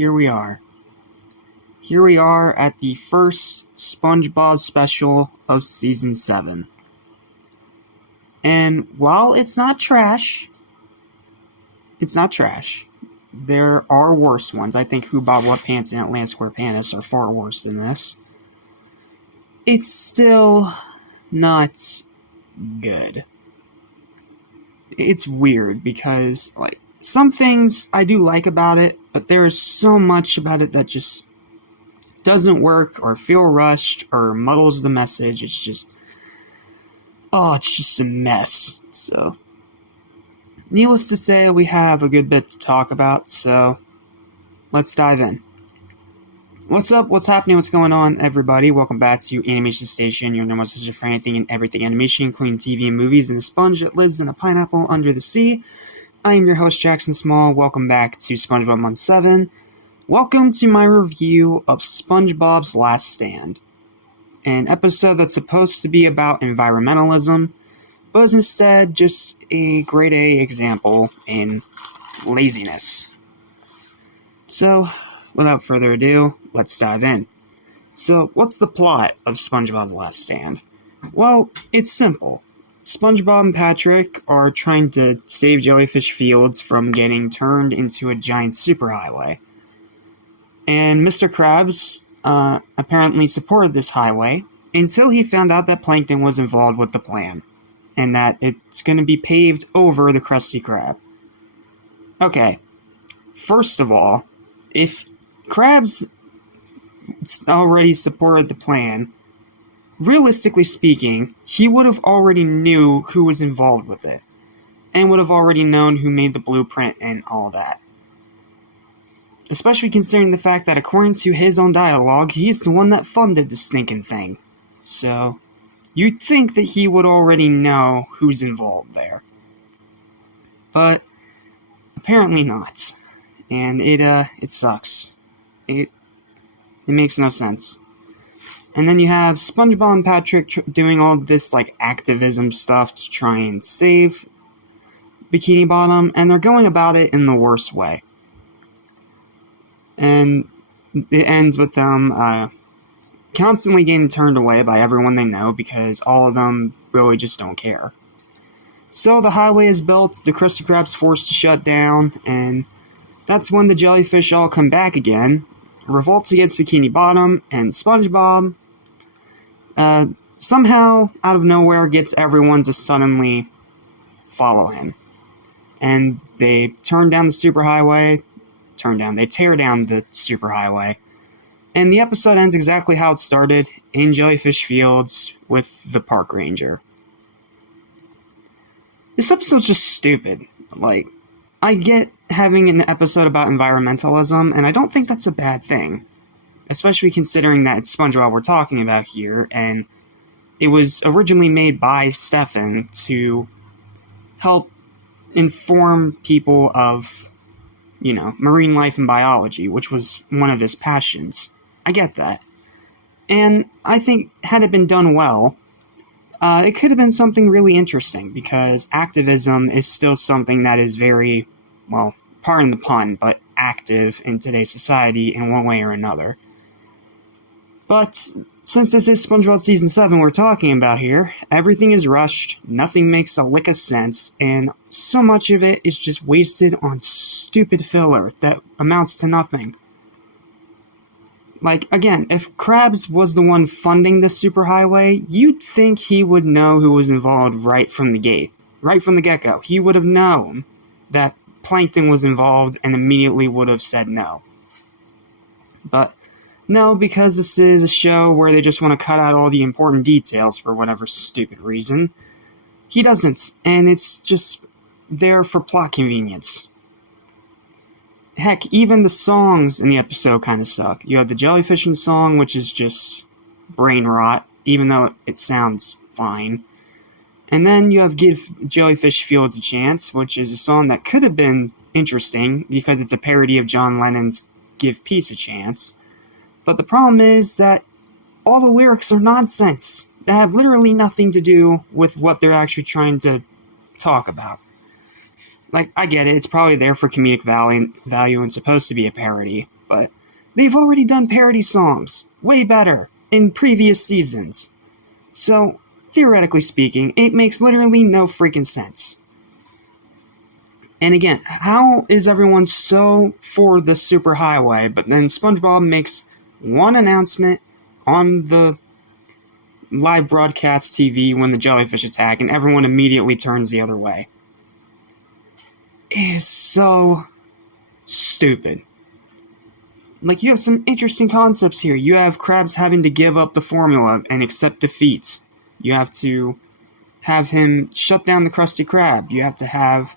here we are. Here we are at the first SpongeBob special of Season 7. And while it's not trash, there are worse ones. I think Who Bob What Pants and Atlantis Square Pandas are far worse than this. It's still not good. It's weird because, some things I do like about it, but there is so much about it that just doesn't work or feel rushed or muddles the message. It's just a mess. So, needless to say, we have a good bit to talk about, so let's dive in. What's up? What's happening? What's going on, everybody? Welcome back to Animation Station, your number one source for anything and everything animation, including TV and movies, and a sponge that lives in a pineapple under the sea. I am your host, Jackson Small. Welcome back to SpongeBob Month 7. Welcome to my review of SpongeBob's Last Stand, an episode that's supposed to be about environmentalism, but is instead just a grade A example in laziness. So, without further ado, let's dive in. So, what's the plot of SpongeBob's Last Stand? Well, it's simple. SpongeBob and Patrick are trying to save Jellyfish Fields from getting turned into a giant superhighway. And Mr. Krabs apparently supported this highway until he found out that Plankton was involved with the plan, and that it's going to be paved over the Krusty Krab. Okay, first of all, if Krabs already supported the plan, realistically speaking, he would have already knew who was involved with it, and would have already known who made the blueprint and all that. Especially considering the fact that, according to his own dialogue, he's the one that funded the stinking thing. So, you'd think that he would already know who's involved there. But, apparently not. And it sucks. It makes no sense. And then you have SpongeBob and Patrick doing all this, activism stuff to try and save Bikini Bottom, and they're going about it in the worst way. And it ends with them constantly getting turned away by everyone they know because all of them really just don't care. So the highway is built, the Krusty Krab's forced to shut down, and that's when the jellyfish all come back again, revolts against Bikini Bottom, and SpongeBob somehow, out of nowhere, gets everyone to suddenly follow him. And they tear down the superhighway, and the episode ends exactly how it started, in Jellyfish Fields with the park ranger. This episode's just stupid. I get having an episode about environmentalism, and I don't think that's a bad thing. Especially considering that it's SpongeBob we're talking about here, and it was originally made by Stefan to help inform people of, marine life and biology, which was one of his passions. I get that. And I think, had it been done well, it could have been something really interesting, because activism is still something that is very, pardon the pun, but active in today's society in one way or another. But since this is SpongeBob Season 7 we're talking about here, everything is rushed, nothing makes a lick of sense, and so much of it is just wasted on stupid filler that amounts to nothing. Again, if Krabs was the one funding this superhighway, you'd think he would know who was involved right from the get-go. He would have known that Plankton was involved and immediately would have said no. But no, because this is a show where they just want to cut out all the important details for whatever stupid reason, he doesn't, and it's just there for plot convenience. Heck, even the songs in the episode kind of suck. You have the Jellyfishing song, which is just brain rot, even though it sounds fine. And then you have Give Jellyfish Fields a Chance, which is a song that could have been interesting because it's a parody of John Lennon's Give Peace a Chance. But the problem is that all the lyrics are nonsense. They have literally nothing to do with what they're actually trying to talk about. I get it, it's probably there for comedic value and supposed to be a parody, but they've already done parody songs, way better, in previous seasons. So, theoretically speaking, it makes literally no freaking sense. And again, how is everyone so for the superhighway, but then SpongeBob makes one announcement on the live broadcast TV when the jellyfish attack, and everyone immediately turns the other way? It is so stupid. Like, you have some interesting concepts here. You have Krabs having to give up the formula and accept defeat. You have to have him shut down the Krusty Krab. You have to have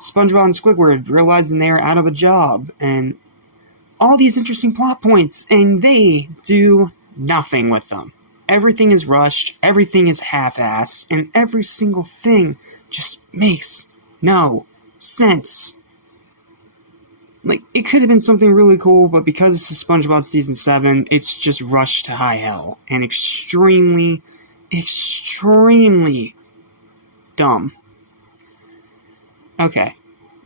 SpongeBob and Squidward realizing they are out of a job. And all these interesting plot points, and they do nothing with them. Everything is rushed, everything is half-assed, and every single thing just makes no sense. Like, it could have been something really cool, but because this is SpongeBob Season 7, it's just rushed to high hell, and extremely, extremely dumb. Okay,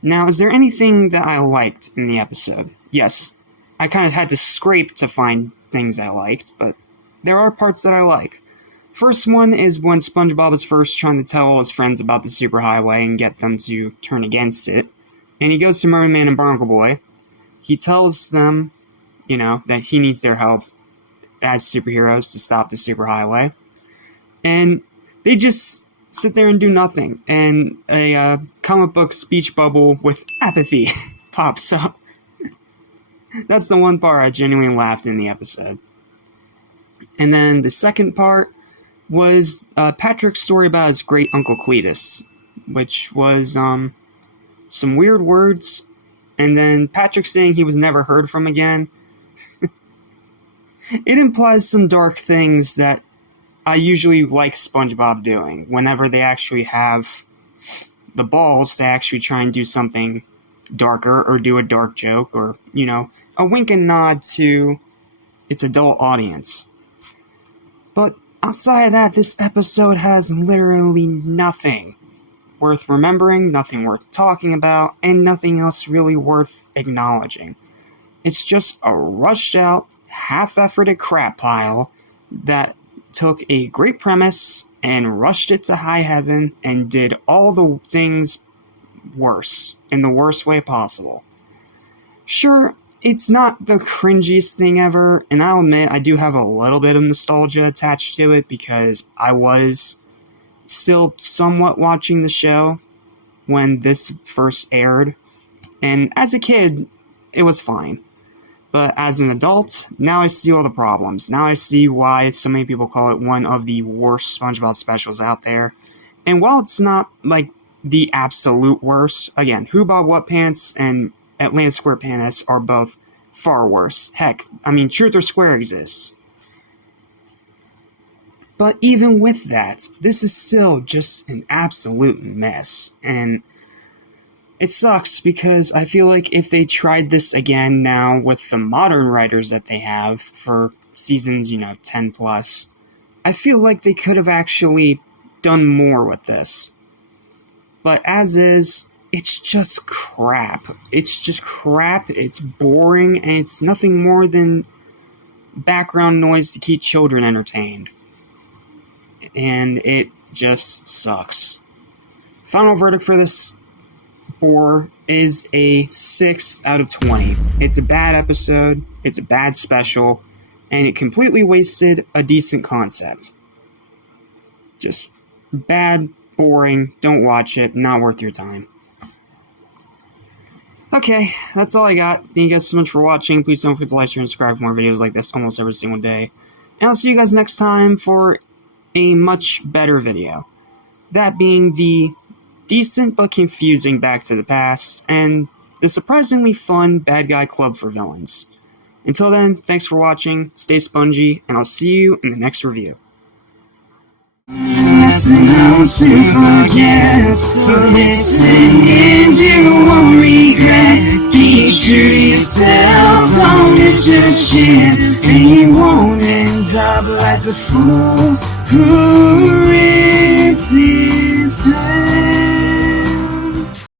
now is there anything that I liked in the episode? Yes, I kind of had to scrape to find things I liked, but there are parts that I like. First one is when SpongeBob is first trying to tell all his friends about the superhighway and get them to turn against it. And he goes to Merman Man and Barnacle Boy. He tells them, that he needs their help as superheroes to stop the superhighway. And they just sit there and do nothing. And a comic book speech bubble with apathy pops up. That's the one part I genuinely laughed in the episode. And then the second part was Patrick's story about his great Uncle Cletus, which was some weird words, and then Patrick saying he was never heard from again. It implies some dark things that I usually like SpongeBob doing, whenever they actually have the balls to actually try and do something darker, or do a dark joke, or, a wink and nod to its adult audience. But outside of that, this episode has literally nothing worth remembering, nothing worth talking about, and nothing else really worth acknowledging. It's just a rushed out, half-efforted crap pile that took a great premise and rushed it to high heaven and did all the things worse, in the worst way possible. Sure, it's not the cringiest thing ever, and I'll admit I do have a little bit of nostalgia attached to it because I was still somewhat watching the show when this first aired, and as a kid, it was fine. But as an adult, now I see all the problems. Now I see why so many people call it one of the worst SpongeBob specials out there. And while it's not, like, the absolute worst, again, Who Bob What Pants and Atlanta Square Pants are both far worse. Heck, Truth or Square exists. But even with that, this is still just an absolute mess. And it sucks because I feel like if they tried this again now with the modern writers that they have for seasons, 10 plus, I feel like they could have actually done more with this. But as is, it's just crap. It's just crap, it's boring, and it's nothing more than background noise to keep children entertained. And it just sucks. Final verdict for this bore is a 6 out of 20. It's a bad episode, it's a bad special, and it completely wasted a decent concept. Just bad, boring, don't watch it, not worth your time. Okay, that's all I got. Thank you guys so much for watching. Please don't forget to like, share, and subscribe for more videos like this almost every single day. And I'll see you guys next time for a much better video. That being the decent but confusing Back to the Past, and the surprisingly fun Bad Guy Club for Villains. Until then, thanks for watching, stay spongy, and I'll see you in the next review. Listen, I will soon forget, so listen and you won't regret. Be true to yourself, don't miss your chance, and you won't end up like the fool who